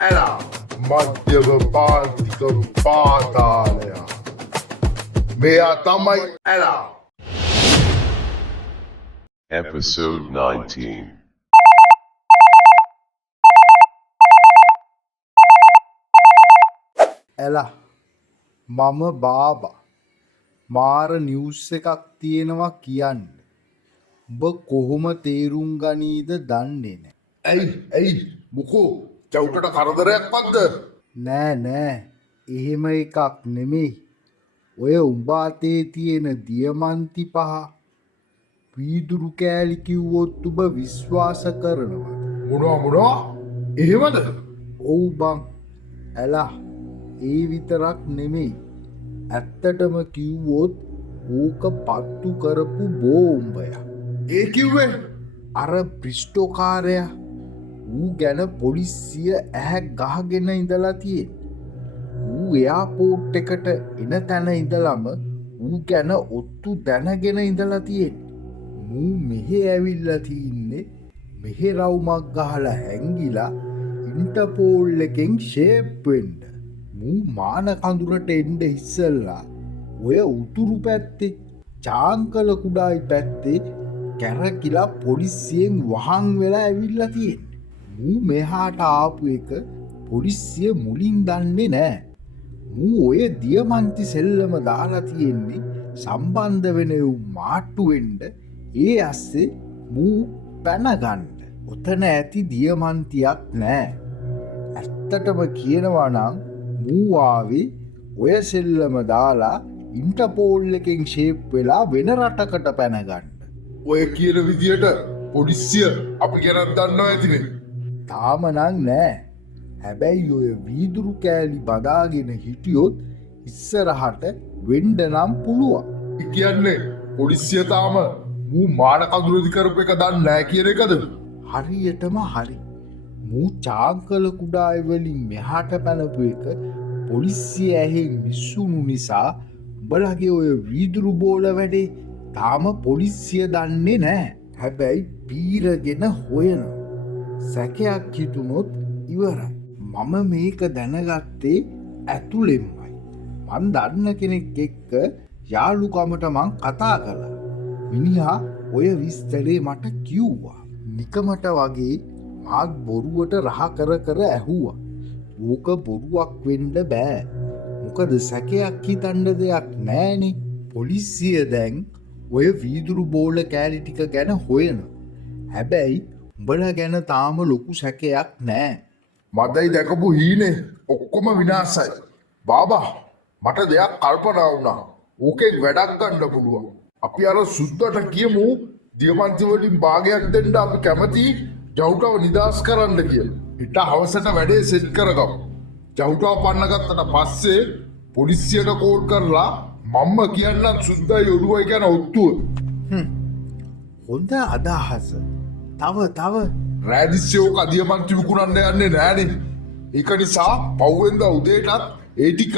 ඇලා මධ්‍යම පාන්තික පාතාලය මෙයා තමයි ඇලා Episode 19. ඇලා මම බාබා මාර නිවුස් එකක් තියෙනවා කියන්න. උඹ කොහොම තේරුම් ගනීද දන්නේ නෑ. ඇයි මොකෝ චවුටට කරදරයක් පත්ද නෑ එහෙම එකක් නෙමෙයි. ඔය උඹ අතේ තියෙන දියමන්ති පහ වීදුරු කෑලි කිව්වොත් උඹ විශ්වාස කරනවා. මොනවා එහෙමද ඔව් බං ඇලා ඒ විතරක් නෙමෙයි. ඇත්තටම කිව්වොත් ඕක පත්තු කරපු බෝම්බයක්. ඒ කිව්වේ අර බ්‍රිස්ටෝකාරයා ඌ ගැන පොලිසිය ඇහැ ගහගෙන ඉඳලා තියෙන. ඌ එයාපෝට් එකට එන තැන ඉඳලම ඌ ගැන ඔත්තු දැනගෙන ඉඳලා තියෙන. මූ මෙහෙ ඇවිල්ලා තියන්නේ මෙහෙ රවුමක් ගහලා හැංගිලා ඉන්ටර්පෝල් එකෙන් ෂේප් වෙන්න. මූ මාන කඳුරට එන්න ඉස්සල්ලා ඔය උතුරු පැත්තේ චාංකල කුඩායි පැත්තේ කැරකිලා පොලිසියෙන් වහන් වෙලා ඇවිල්ලා තියෙන්නේ. මූ මෙහාට ආපු එක පොලිසිය මුලින් දන්නේ නෑ. මූ ඔය දියමන්ති සෙල්ලම දාලා තියෙන්නේ සම්බන්ධ වෙන මාට්ටු වෙන්න. ඒ අස්සේ මූ පැනගන්න. ඔතන ඇති දියමන්තියක් නෑ. ඇත්තටම කියනවා නම් මූ ආවේ ඔය සෙල්ලම දාලා ඉන්ටර්පෝල් එකෙන් ෂේප් වෙලා වෙන රටකට පැනගන්න. ඔය කියන විදියට පොලිසිය අපි ගැනත් දන්නවා ඇතිනේ තාම නං නෑ. හැබැයි ඔය වීදුරු කෑලි බදාගෙන හිටියොත් ඉස්සරහට වෙන්ඩ නම් පුළුවන්. කියන්නේ පොලිසිය තාම මූ මාන කඳුරදි කරපු එක දන්නේ නෑ කියන එකද හරියටම හරි. මූ චාංකල කුඩායිවලින් මෙහාට පැනපු එක පොලිසිය ඇහෙන් මිස්සුණු නිසා උඹලගේ ඔය වීදුරු බෝල වැඩේ තාම පොලිසිය දන්නේ නෑ. හැබැයි පීරගෙන හොයන සැකයක් හිතුනොත් ඉවරයි. මම මේක දැනගත්තේ ඇතුළෙම්මයි. මන් දන්න කෙනෙක් එක්ක යාළුකමට මං කතා කළා. මිනිහා ඔය විස්තරේ මට කිව්වා. නිකමට වගේ මාත් බොරුවට රහ කර ඇහුවා. ඕක බොරුවක් වෙන්න බෑ. මොකද සැකයක් හිතන්න දෙයක් නෑනේ. පොලිසිය දැන් ඔය වීදුරු බෝල කෑලි ටික ගැන හොයන. හැබැයි උඹල ගැන තාම ලොකු සැකයක් නෑ. මදයි දැකපු හීනේ ඔක්කොම විනාසයි බාබා මට දෙයක් කල්පනා වුණා. ඕකෙන් වැඩක් ගන්න පුළුවන්. අපි අර සුද්දට කියමු දියමන්ති වලින් භාගයක් දෙන්න අපි කැමති ජවුටව නිදාස් කරන්න කියලා. හිට හවසට වැඩේ සෙට් කරගමු. ජවුටව පන්නගත්තට පස්සේ පොලිසියට කෝල් කරලා මම්ම කියන්නත් සුද්දයි ඔළුවයි ගැන ඔත්තුව. හොඳ අදහස. තව රෑදිස්යෝක අදියමන්ති විකුණන්න යන්නේ නෑනේ. ඒක නිසා පව්වෙන්ද උදේටත් ඒ ටික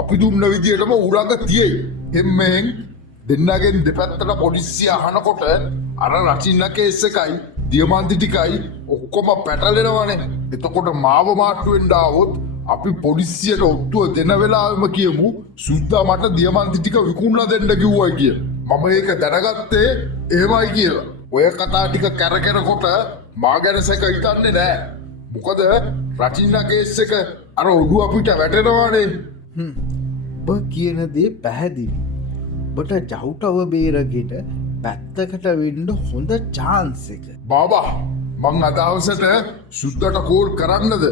අපි දුන්න විදියටම උරඟ තියෙයි. එම්මෙන් දෙන්නගෙන් දෙපැත්තට පොලිසිය අහනකොට අර රචින්න කේස් එකයි දියමන්ති ටිකයි ඔක්කොම පැටලෙනවනේ. එතකොට මාව මාට්ටු වෙන්න ආවොත් අපි පොලිසියට ඔත්තුව දෙන වෙලාවෙම කියමු සුද්දා මට දියමන්ති ටික විකුණලා දෙන්න කිව්වයි කිය. මම ඒක දැනගත්තේ එහෙමයි කියලා. ඔය කතා ටික කැරකෙනකොට මා ගැන සැක හිතන්නේ නෑ. මොකද රචින්න කේස් එක අර ඔඩුව අපිට වැටෙනවානේ. ඔබ කියන දේ පැහැදිලි. ඔබට ජවුටව බේරගෙන පැත්තකට වෙන්න හොඳ චාන්ස් එක. බාබා මං අදවසට සුද්දට කෝල් කරන්නද?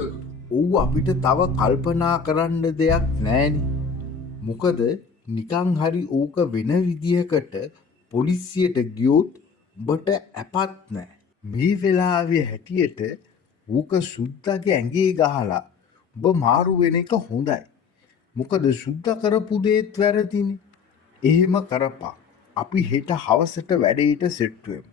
ඔව් අපිට තව කල්පනා කරන්න දෙයක් නෑනේ. මොකද නිකං හරි ඕක වෙන විදිහකට පොලිසියට ගියොත් උඹට ඇපත් නෑ. මේ වෙලාවේ හැටියට ඕක සුද්දගේ ඇඟේ ගහලා උඹ මාරු වෙන එක හොඳයි. මොකද සුද්ද කරපු දේත් වැරදිනේ. එහෙම කරපන්. අපි හෙට හවසට වැඩේට සෙට් වෙමු.